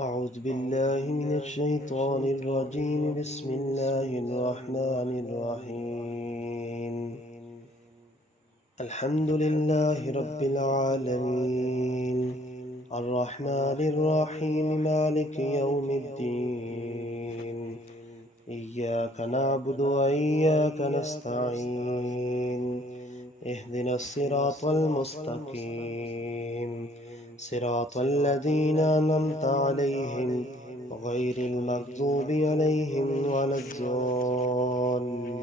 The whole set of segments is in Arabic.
أعوذ بالله من الشيطان الرجيم. بسم الله الرحمن الرحيم. الحمد لله رب العالمين، الرحمن الرحيم، مالك يوم الدين. إياك نعبد وإياك نستعين. اهدنا الصراط المستقيم، صراط الذين أنعمت عليهم غير المغضوب عليهم ولا الضالين.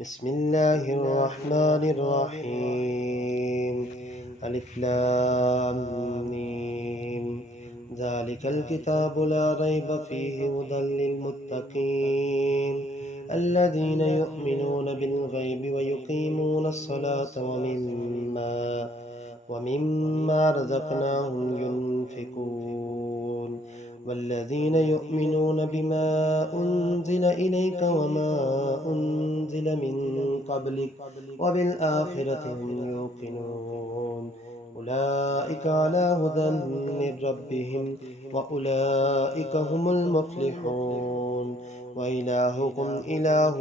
بسم الله الرحمن الرحيم. ألف لام ميم. ذلك الكتاب لا ريب فيه هدى للمتقين الذين يؤمنون بالغيب ويقيمون الصلاة ومما رزقناهم ينفقون والذين يؤمنون بما أنزل إليك وما أنزل من قبلك وبالآخرة هم يوقنون أولئك على هدى من ربهم وأولئك هم المفلحون. وإلهكم إله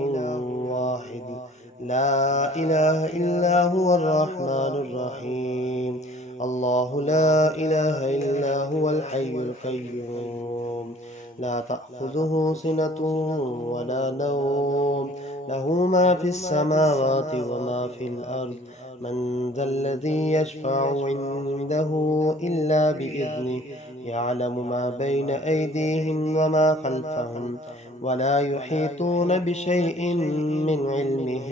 واحد لا إله إلا هو الرحمن الرحيم. الله لا إله إلا هو الحي القيوم، لا تأخذه سنة ولا نوم، له ما في السماوات وما في الأرض. من ذا الذي يشفع عنده إلا بإذنه، يعلم ما بين أيديهم وما خلفهم، ولا يحيطون بشيء من علمه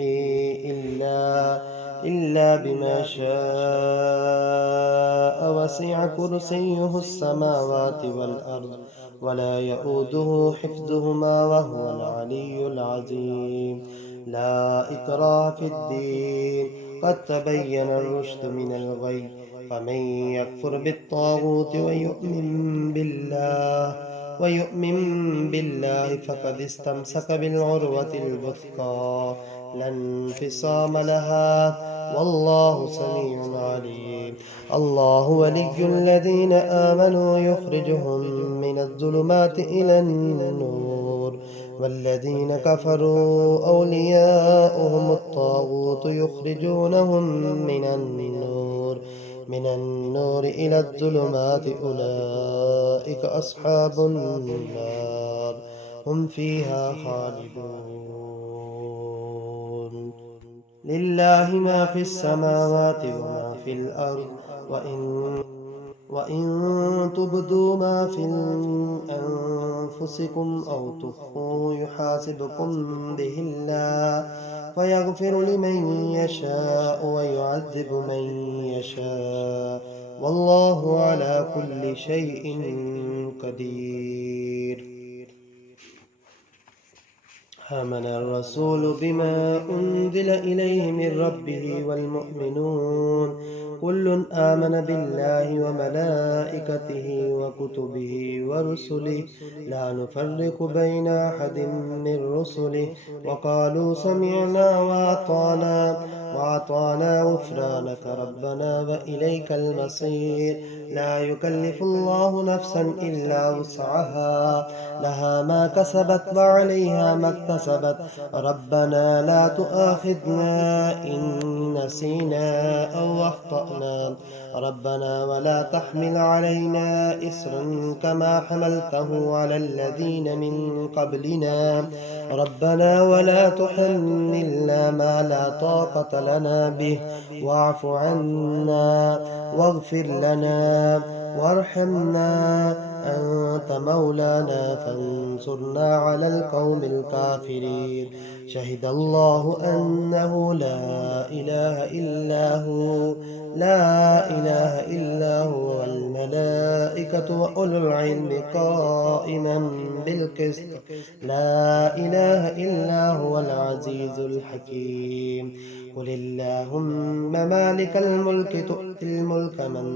إلا بما شاء. وسع كرسيه السماوات والأرض ولا يؤوده حفظهما وهو العلي العظيم. لا إكراه في الدين، قد تبين الرشد من الغي. فمن يكفر بالطاغوت ويؤمن بالله فقد استمسك بالعروة الوثقى لا انفصام لها، والله سميع عليم. الله ولي الذين آمنوا يخرجهم من الظلمات إلى النور، والذين كفروا أولياؤهم الطاغوت يخرجونهم من النور إلى الظلمات. أولئك أصحاب النار، هم فيها خالدون. لله ما في السماوات وما في الأرض. وإن تبدوا ما في أنفسكم أو تخفوه يحاسبكم به الله، فيغفر لمن يشاء ويعذب من يشاء، والله على كل شيء قدير. آمن الرسول بما أنزل إليه من ربه والمؤمنون كل آمن بالله وملائكته وكتبه ورسله لا نفرق بين أحد من رسله، وقالوا سمعنا وأطعنا غفرانك ربنا وإليك المصير. لا يكلف الله نفسا إلا وسعها، لها ما كسبت وعليها ما اكتسبت. ربنا لا تؤاخذنا إن نسينا أو أخطأنا، ربنا ولا تحمل علينا إصرا كما حملته على الذين من قبلنا، ربنا ولا تحملنا ما لا طاقة لنا به، واعف عنا واغفر لنا وارحمنا، أنت مولانا فانصرنا على القوم الكافرين. شهد الله أنه لا إله إلا هو والملائكة وأولو العلم قائما بالقسط. لا إله إلا هو العزيز الحكيم. قل اللهم مالك الملك تؤتي الملك من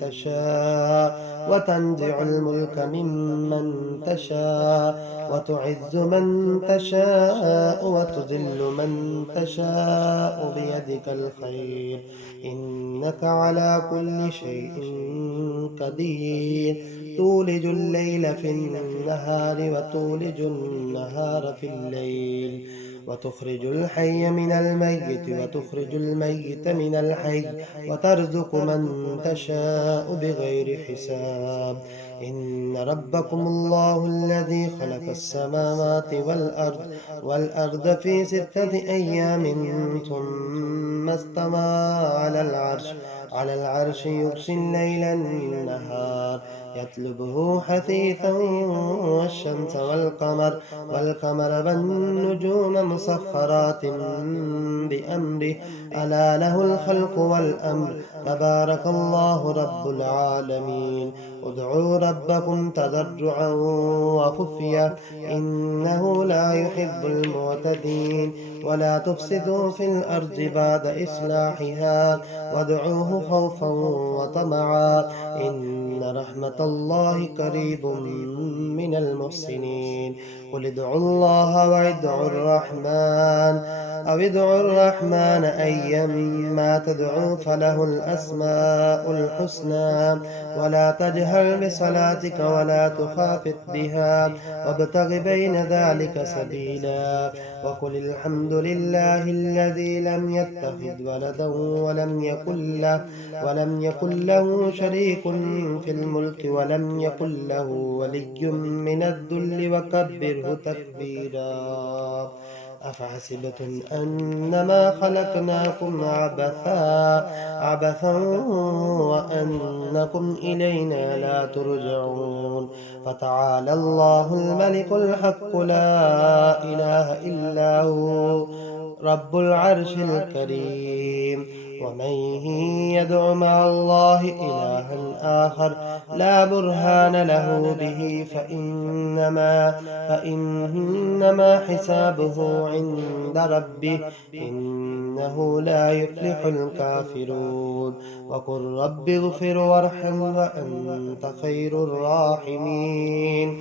تشاء وتنزع الملك ممن تشاء وتعز من تشاء وتذل من تشاء بيدك الخير إنك على كل شيء قدير تولج الليل في النهار وتولج النهار في الليل وتخرج الحي من الميت وتخرج الميت من الحي وترزق من تشاء بغير حساب إن ربكم الله الذي خلق السماوات والأرض في 6 أيام ثم استوى على العرش يغشي الليل النهار يطلبه حثيثا والشمس والقمر والنجوم مسخرات بأمره ألا له الخلق والأمر تبارك الله رب العالمين ادعوا ربكم تضرعا وخفيا إنه لا يحب المعتدين ولا تفسدوا في الأرض بعد إصلاحها وادعوه خوفا وطمعا إن رحمة الله قريب من المحسنين قل ادعوا الله ادعوا الرحمن أيما تدعوا فله الأسماء الحسنى ولا تجهر بصلاتك ولا تخافت بها وابتغ بين ذلك سبيلا وقل الحمد لله الذي لم يتخذ ولدا ولم يكن له شريك في الملك ولم يكن له ولي من الذل وكبره تكبيرا أفحسبتم أنما خلقناكم عبثا وأنكم إلينا لا ترجعون فتعالى الله الملك الحق لا إله إلا هو رب العرش الكريم ومن يدع مع الله إلها آخر لا برهان له به فإنما حسابه عند ربه إنه لا يفلح الكافرون وقل رب اغفر وارحم وأنت خير الراحمين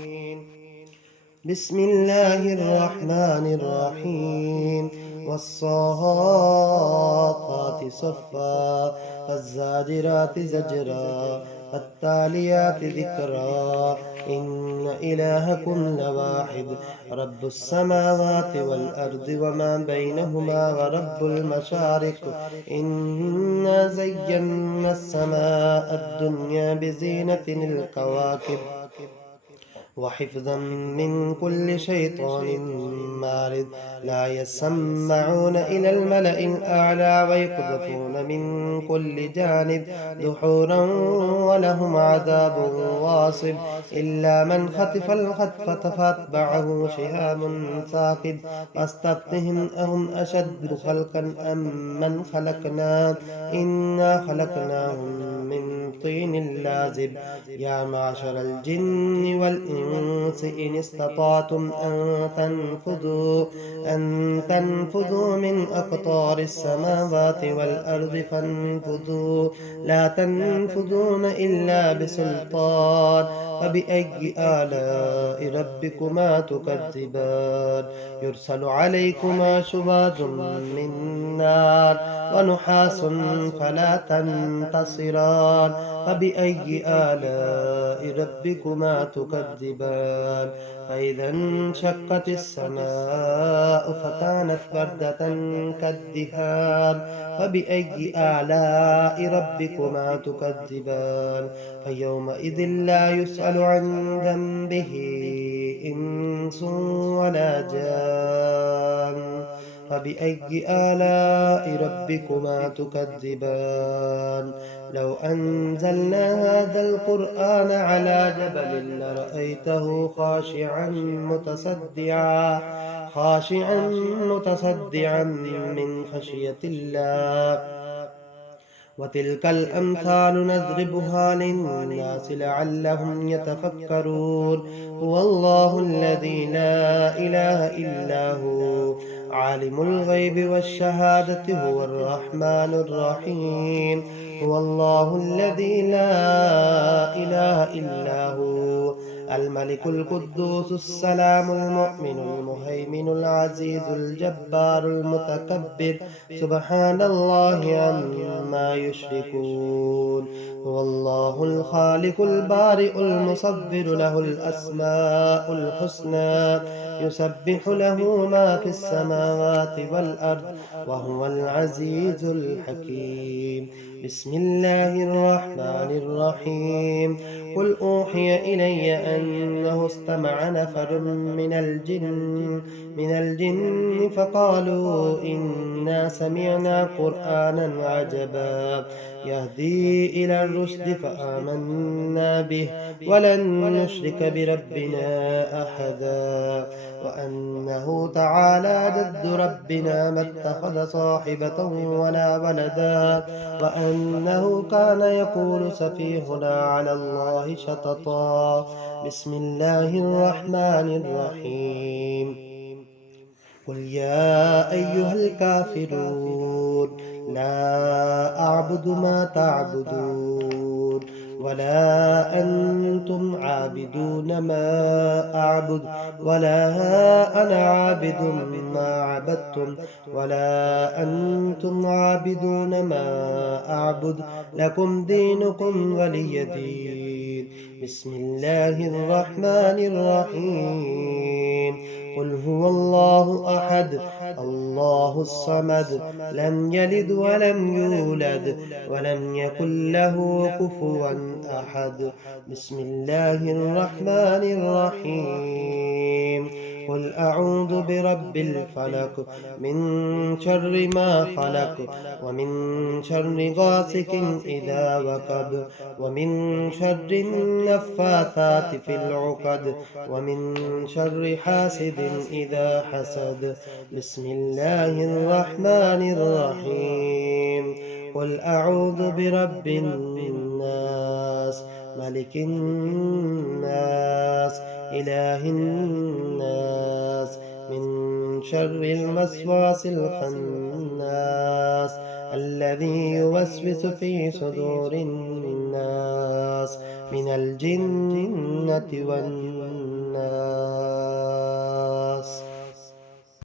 بسم الله الرحمن الرحيم والصافات صفا فالزاجرات زجرا فالتاليات ذكرا إن إلهكم لواحد رب السماوات والأرض وما بينهما ورب المشارق إنا زينا السماء الدنيا بزينة الكواكب وحفظا من كل شيطان مارد لا يسمعون إلى الملأ الأعلى ويقذفون من كل جانب دحورا ولهم عذاب واصب إلا من خطف الخطفة فاتبعه شهاب ثاقب فاستفتهم أهم أشد خلقا أم من خلقنا إنا خلقناهم من طين لازب يا معشر الجن والإنس إن استطعتم أن تنفذوا من أقطار السماوات والأرض فانفذوا لا تنفذون إلا بسلطان فبأي آلاء ربكما تكذبان يرسل عليكما شواظ من نار ونحاس فلا تنتصران فبأي آلاء ربكما تكذبان فإذا انشقت السماء فكانت بردة كالدهان فبأي آلاء ربكما تكذبان فيومئذ لا يسأل عن ذنبه إنس ولا جان فبأي آلاء ربكما تكذبان لو أنزلنا هذا القرآن على جبل لرأيته خاشعا متصدعا من خشية الله وتلك الأمثال نضربها للناس لعلهم يتفكرون هو الله الذي لا إله إلا هو عالم الغيب والشهادة هو الرحمن الرحيم. هو الله الذي لا إله إلا هو الملك القدوس السلام المؤمن المهيمن العزيز الجبار المتكبر سبحان الله عما يشركون. هو الله الخالق البارئ المصور له الأسماء الحسنى يسبح له ما في السماوات والأرض وهو العزيز الحكيم. بسم الله الرحمن الرحيم. قل أوحي إلي أنه استمع نفر من الجن فقالوا إنا سمعنا قرآنا عجبا يهدي إلى الرشد فآمنا به ولن نشرك بربنا أحدا. وأنه تعالى جد ربنا ما اتخذ صاحبة ولا ولدا وأنه كان يقول سفيهنا على الله شططا. بسم الله الرحمن الرحيم. قل يا أيها الكافرون لا أعبد ما تعبدون ولا أنتم عابدون ما أعبد ولا أنا عابد ما عبدتم ولا أنتم عابدون ما أعبد لكم دينكم ولي دين. بسم الله الرحمن الرحيم. قل هو الله أحد الله الصمد لم يلد ولم يولد ولم يكن له كفوا أحد. بسم الله الرحمن الرحيم. قل أعوذ برب الفلق من شر ما خلق ومن شر غاسق إذا وقب ومن شر النفاثات في العقد ومن شر حاسد إذا حسد. بسم الله الرحمن الرحيم. قل أعوذ برب الناس ملك الناس إله الناس من شر الوسواس الخناس الذي يوسوس في صدور الناس من الجنة والناس.